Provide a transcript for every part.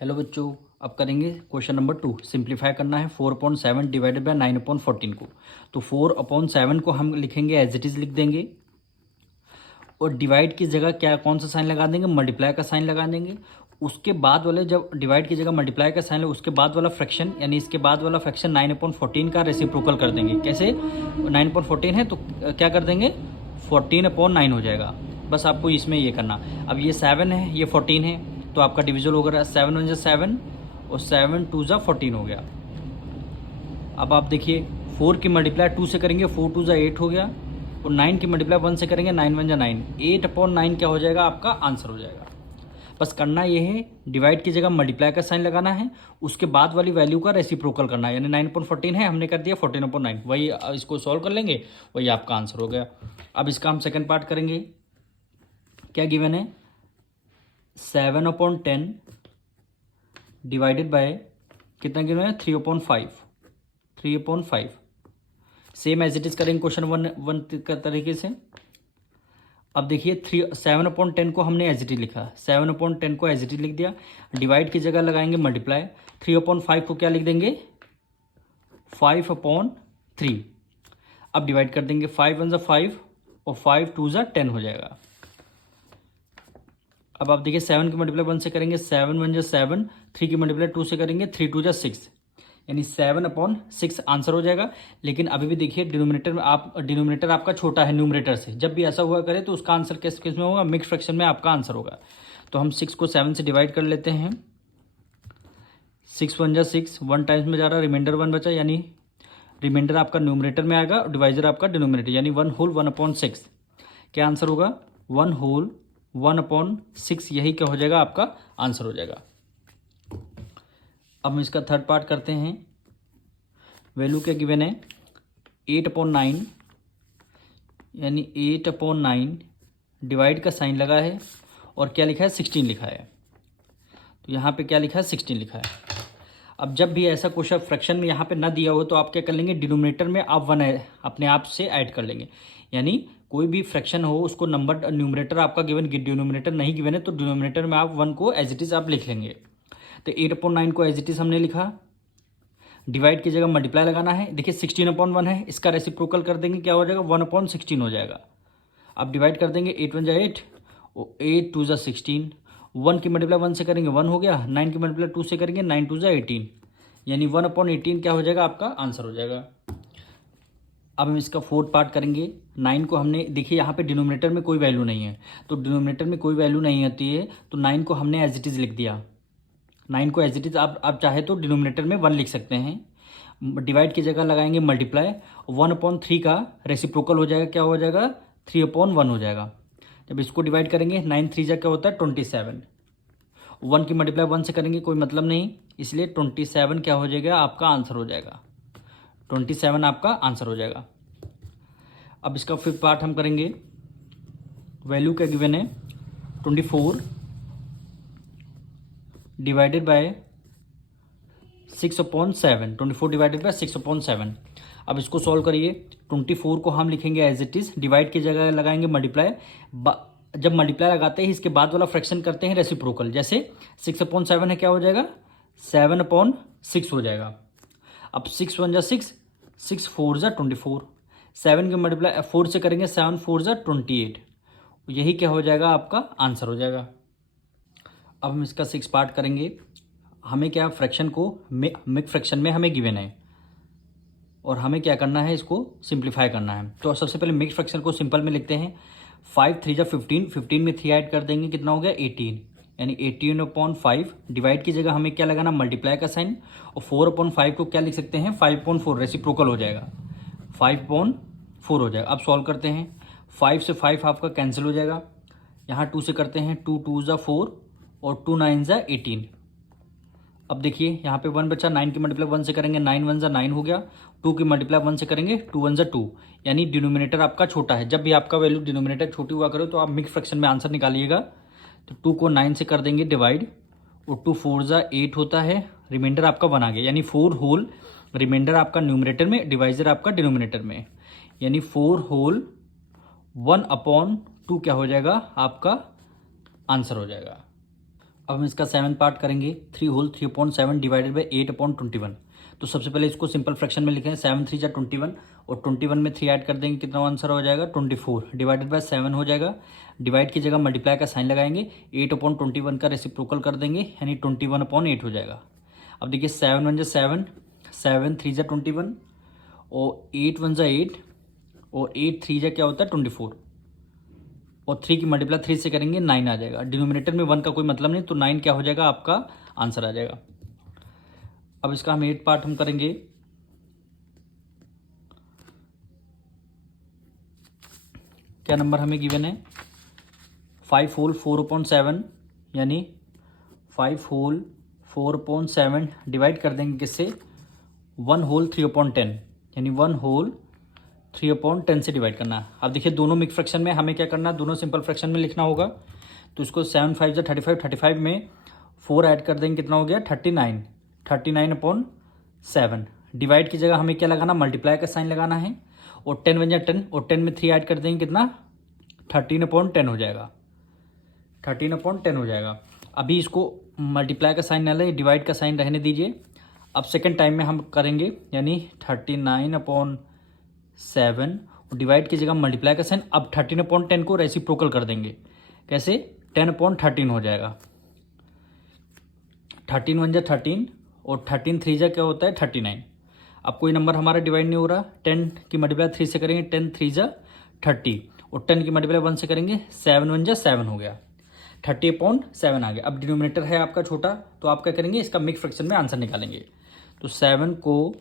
Hello बच्चों, अब करेंगे क्वेश्चन नंबर 2। सिंप्लीफाई करना है 4/7 डिवाइडेड बाय 9/14 को। तो 4/7 को हम लिखेंगे एज इट इज़ लिख देंगे, और डिवाइड की जगह क्या कौन सा साइन लगा देंगे, मल्टीप्लाई का साइन लगा देंगे। उसके बाद वाले जब डिवाइड की जगह मल्टीप्लाई का साइन है, उसके बाद वाला फ्रैक्शन यानी इसके बाद वाला फ्रैक्शन 9/14 का रेसिप्रोकल कर देंगे। कैसे? 9/14 है तो क्या कर देंगे, 14/9 हो जाएगा। बस आपको इसमें ये करना। अब ये 7 है, ये 14 है, तो आपका डिविजल होगा 7 1 7 और 7 2 14 हो गया। अब आप देखिए 4 की मल्टीप्लाई 2 से करेंगे, 4 2 8 हो गया, और 9 की मल्टीप्लाई 1 से करेंगे, 9 1 9, 8/9 क्या हो जाएगा, आपका आंसर हो जाएगा। बस करना ये है, डिवाइड की जगह मल्टीप्लाई का साइन लगाना है, उसके बाद वाली वैल्यू का रेसिप्रोकल करना है। यानी 9/14 है, हमने कर दिया 14/9, वही इसको सॉल्व कर लेंगे, वही आपका आंसर हो गया। अब इसका हम सेकेंड पार्ट करेंगे। क्या गिवन है, 7/10 डिवाइडेड बाय कितना गिवन है, 3/5। 3/5 सेम एज इट इज करेंगे क्वेश्चन वन का तरीके से। अब देखिए 7/10 को हमने एज इट इज लिखा, 7/10 को एज इट इज लिख दिया। डिवाइड की जगह लगाएंगे मल्टीप्लाई, 3/5 को क्या लिख देंगे, 5/3। अब डिवाइड कर देंगे, 5 1 5 और 5 2 10 हो जाएगा। अब आप देखिए 7 की मल्टीप्लाई 1 से करेंगे, 7 1 7, 3 की मल्टीप्लाई 2 से करेंगे, 3 2 6, यानी 7/6 आंसर हो जाएगा। लेकिन अभी भी देखिए डिनोमिनेटर आपका छोटा है न्यूमरेटर से। जब भी ऐसा हुआ करे तो उसका आंसर किस में होगा, मिक्स फ्रैक्शन में आपका आंसर होगा। तो हम 6 को 7 से डिवाइड कर लेते हैं। 6 1 6, 1 टाइम्स में जा रहा है, रिमाइंडर 1 बचा, यानी रिमाइंडर आपका न्यूमरेटर में आएगा और डिवाइजर आपका डिनोमिनेटर, यानी 1 होल 1/6। क्या आंसर होगा, 1 होल 1/6, यही क्या हो जाएगा, आपका आंसर हो जाएगा। अब हम इसका थर्ड पार्ट करते हैं। वैल्यू क्या गिवन है, 8/9, यानी 8/9 डिवाइड का साइन लगा है, और क्या लिखा है, 16 लिखा है। तो यहाँ पे क्या लिखा है, 16 लिखा है। अब जब भी ऐसा क्वेश्चन फ्रैक्शन में यहाँ पे ना दिया हो तो आप क्या कर लेंगे, डिनोमिनेटर में आप 1 अपने आप से ऐड कर लेंगे। यानी कोई भी फ्रैक्शन हो उसको नंबर न्यूमरेटर आपका गिवन, डिनोमिनेटर नहीं गिवन है तो डिनोमिनेटर में आप 1 को एज इट इज़ आप लिख लेंगे। तो 8/9 को एज इट इज़ हमने लिखा। डिवाइड की जगह मल्टीप्लाई लगाना है। देखिए 16/1 है, इसका रेसिप्रोकल कर देंगे, क्या हो जाएगा, 1/16 हो जाएगा। अब डिवाइड कर देंगे, 8 1 8 और 8 2 16, 1 की मल्टीप्लाई 1 से करेंगे 1 हो गया, 9 की मल्टीप्लाई 2 से करेंगे, 9 2 18, यानी 1/18 क्या हो जाएगा, आपका आंसर हो जाएगा। अब हम इसका फोर्थ पार्ट करेंगे। 9 को हमने, देखिए यहाँ पे डिनोमिनेटर में कोई वैल्यू नहीं है, तो डिनोमिनेटर में कोई वैल्यू नहीं आती है तो 9 को हमने एज इट इज़ लिख दिया। 9 को एज इट इज़ आप चाहे तो डिनोमिनेटर में 1 लिख सकते हैं। डिवाइड की जगह लगाएंगे मल्टीप्लाई, 1/3 का रेसिप्रोकल हो जाएगा, क्या हो जाएगा, 3/1 हो जाएगा। जब इसको डिवाइड करेंगे 9 3 जा क्या होता है, 27। 1 की मल्टीप्लाई 1 से करेंगे, कोई मतलब नहीं, इसलिए 27 क्या हो जाएगा, आपका आंसर हो जाएगा। 27 आपका आंसर हो जाएगा। अब इसका फिफ्थ पार्ट हम करेंगे। वैल्यू क्या गिवन है, 24 डिवाइडेड बाय 6/7, 24 डिवाइडेड बाय 6/7। अब इसको सॉल्व करिए। 24 को हम लिखेंगे एज इट इज़, डिवाइड की जगह लगाएंगे मल्टीप्लाई। जब मल्टीप्लाई लगाते हैं इसके बाद वाला फ्रैक्शन करते हैं रेसिप्रोकल। जैसे 6/7 है, क्या हो जाएगा, 7/6 हो जाएगा। अब 6 1 6, 6 4 24, 7 की मल्टीप्लाई 4 से करेंगे, 7 4 28, यही क्या हो जाएगा, आपका आंसर हो जाएगा। अब हम इसका 6 पार्ट करेंगे। हमें क्या, फ्रैक्शन को मिक्स फ्रैक्शन में हमें गिवन है, और हमें क्या करना है, इसको सिंप्लीफाई करना है। तो सबसे पहले मिक्स फ्रैक्शन को सिंपल में लिखते हैं। 5 3 15, 15 में 3 ऐड कर देंगे, कितना हो गया, 18, यानी 18/5। डिवाइड की जगह हमें क्या लगाना, मल्टीप्लाई का साइन, और 4/5 को क्या लिख सकते हैं, 5/4, रेसिप्रोकल हो जाएगा, 5/4 हो जाएगा। अब सॉल्व करते हैं। 5 से 5 आपका कैंसिल हो जाएगा, यहाँ 2 से करते हैं, 2 2 4 और 2 9 18। अब देखिए यहाँ पे 1 बचा, 9 की मल्टीप्लाई 1 से करेंगे, 9 1 9 हो गया, 2 की मल्टीप्लाई 1 से करेंगे, 2 1 2, यानी डिनोमिनेटर आपका छोटा है। जब भी आपका वैल्यू डिनोमिनेटर छोटी हुआ करो तो आप मिक्स फ्रैक्शन में आंसर निकालिएगा। तो 2 को 9 से कर देंगे डिवाइड, और 2 4 8 होता है, रिमाइंडर आपका 1 आ गया, यानी 4 होल, रिमाइंडर आपका न्यूमरेटर में, डिवाइजर आपका डिनोमिनेटर में, यानी 4 होल 1/2 क्या हो जाएगा, आपका आंसर हो जाएगा। अब हम इसका 7 पार्ट करेंगे। 3 होल 3/7 डिवाइडेड बाई 8/21। तो सबसे पहले इसको सिंपल फ्रैक्शन में लिखें। 7 3 जा 21 और 21 में 3 ऐड कर देंगे, कितना आंसर हो जाएगा 24 डिवाइडेड बाय 7 हो जाएगा। डिवाइड की जगह मल्टीप्लाई का साइन लगाएंगे, 8/21 का रेसिप्रोकल कर देंगे यानी 21/8 हो जाएगा। अब देखिए 7 1 जा 7, 7 3 जा 21 और 8 1 जा 8 और 8 3 जा क्या होता है 24 और 3 की मल्टीप्लाई 3 से करेंगे 9 आ जाएगा। डिनोमिनेटर में 1 का कोई मतलब नहीं, तो 9 क्या हो जाएगा आपका आंसर आ जाएगा। अब इसका हम 8 पार्ट हम करेंगे। क्या नंबर हमें गिवन है 5 होल 4/7 यानी 5 होल 4/7 डिवाइड कर देंगे किससे 1 होल 3/10 यानी 1 होल 3/10 से डिवाइड करना है। अब देखिए दोनों मिक्स फ्रैक्शन में हमें क्या करना है, दोनों सिंपल फ्रैक्शन में लिखना होगा। तो इसको 7 5 जा 35, 35 में 4 ऐड कर देंगे, कितना हो गया 39, 39/7। डिवाइड की जगह हमें क्या लगाना, मल्टीप्लाई का साइन लगाना है और 10 1 जा 10 और 10 में 3 ऐड कर देंगे, कितना 13/10 हो जाएगा, 13/10 हो जाएगा। अभी इसको मल्टीप्लाई का साइन न ले, डिवाइड का साइन रहने दीजिए। अब सेकेंड टाइम में हम करेंगे यानी 39/7 और डिवाइड की जगह मल्टीप्लाई का साइन। अब 13/10 को रेसिप्रोकल कर देंगे, कैसे 10/13 हो जाएगा। 13 1 जा 13 और 13 3 जा क्या होता है 39। अब कोई नंबर हमारा डिवाइड नहीं हो रहा, 10 की मल्टीप्लाई 3 से करेंगे 10 3 जा 30 और 10 की मल्टीप्लाई 1 से करेंगे 7 1 जा 7 हो गया, 30/7 आ गया। अब डिनोमिनेटर है आपका छोटा, तो आप क्या करेंगे इसका मिक्स फ्रैक्शन में आंसर निकालेंगे। तो 7 को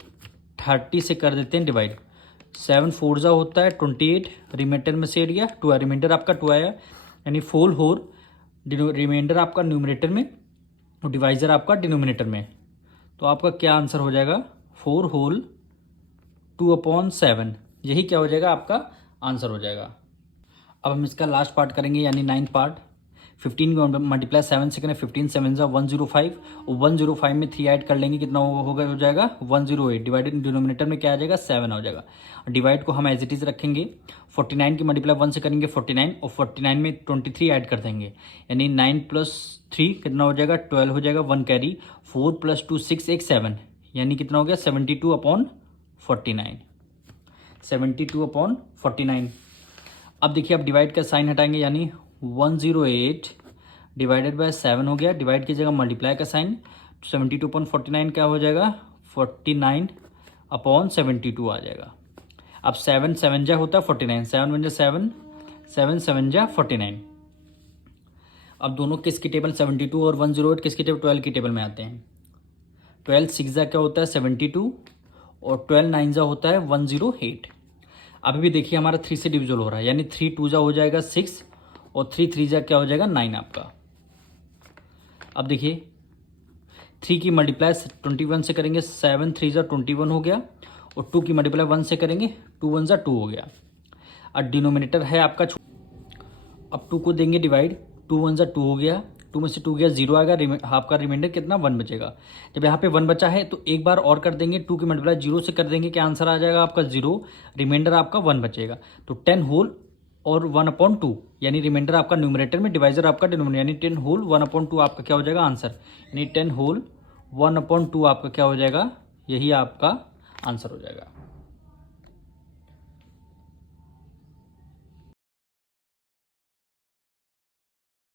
30 से कर देते हैं डिवाइड। 7 4 जा होता है 28, रिमाइंडर में से एरिया 2 है, रिमाइंडर आपका 2 आया यानी 4 होल रिमाइंडर आपका न्यूमिनेटर में और डिवाइजर आपका डिनोमिनेटर में। तो आपका क्या आंसर हो जाएगा 4 होल 2/7, यही क्या हो जाएगा आपका आंसर हो जाएगा। अब हम इसका लास्ट पार्ट करेंगे यानी 9th पार्ट। 15 को मल्टीप्लाई 7 से करें, 15 7 जा 105 और 105 में 3 ऐड कर लेंगे, कितना हो जाएगा 108। डिवाइडेड डिनोमिनेटर में क्या आ जाएगा 7 हो जाएगा। डिवाइड को हम एज इट इज रखेंगे। 49 की मल्टीप्लाई 1 से करेंगे 49 और 49 में 23 ऐड कर देंगे यानी 9 + 3 कितना हो जाएगा 12 हो जाएगा, 1 कैरी 4 + 2 6 1 7 यानी कितना हो गया 72/49, 72/49। अब देखिए अब डिवाइड का साइन हटाएंगे यानी 108 डिवाइडेड बाय 7 हो गया। डिवाइड की जगह मल्टीप्लाई का साइन, 72/49 क्या हो जाएगा 49/72 आ जाएगा। अब 7 7 जा होता है 49, 7 1 जा 7, 7 7 जा 49। अब दोनों किसकी टेबल 72 और 108 किसकी टेबल 12 की टेबल में आते हैं। 12 6 जा क्या होता है 72 और 12 9 जा होता है 108। अभी भी देखिए हमारा 3 से डिविजल हो रहा है यानी 3 2 जा हो जाएगा 6 और 3 3 जा क्या हो जाएगा 9 आपका। अब देखिए 3 की मल्टीप्लाई 21 से करेंगे, 7 3 जा 21 हो गया और 2 की मल्टीप्लाई 1 से करेंगे 2 1 जा 2 हो गया। अब डिनोमिनेटर है आपका, अब 2 को देंगे डिवाइड, 2 1 जा 2 हो गया, 2 में से 2 गया 0 आएगा, आपका रिमाइंडर कितना 1 बचेगा। जब यहाँ पे 1 बचा है तो एक बार और कर देंगे, 2 की मल्टीप्लाई 0 से कर देंगे, क्या आंसर आ जाएगा आपका 0, रिमाइंडर आपका 1 बचेगा। तो 10 होल और 1/2 यानी रिमाइंडर आपका न्यूमरेटर में, डिवाइजर आपका डिनोमिनेटर यानी 10 होल 1/2 आपका क्या हो जाएगा आंसर, यानी 10 होल 1/2 आपका क्या हो जाएगा, यही आपका आंसर हो जाएगा।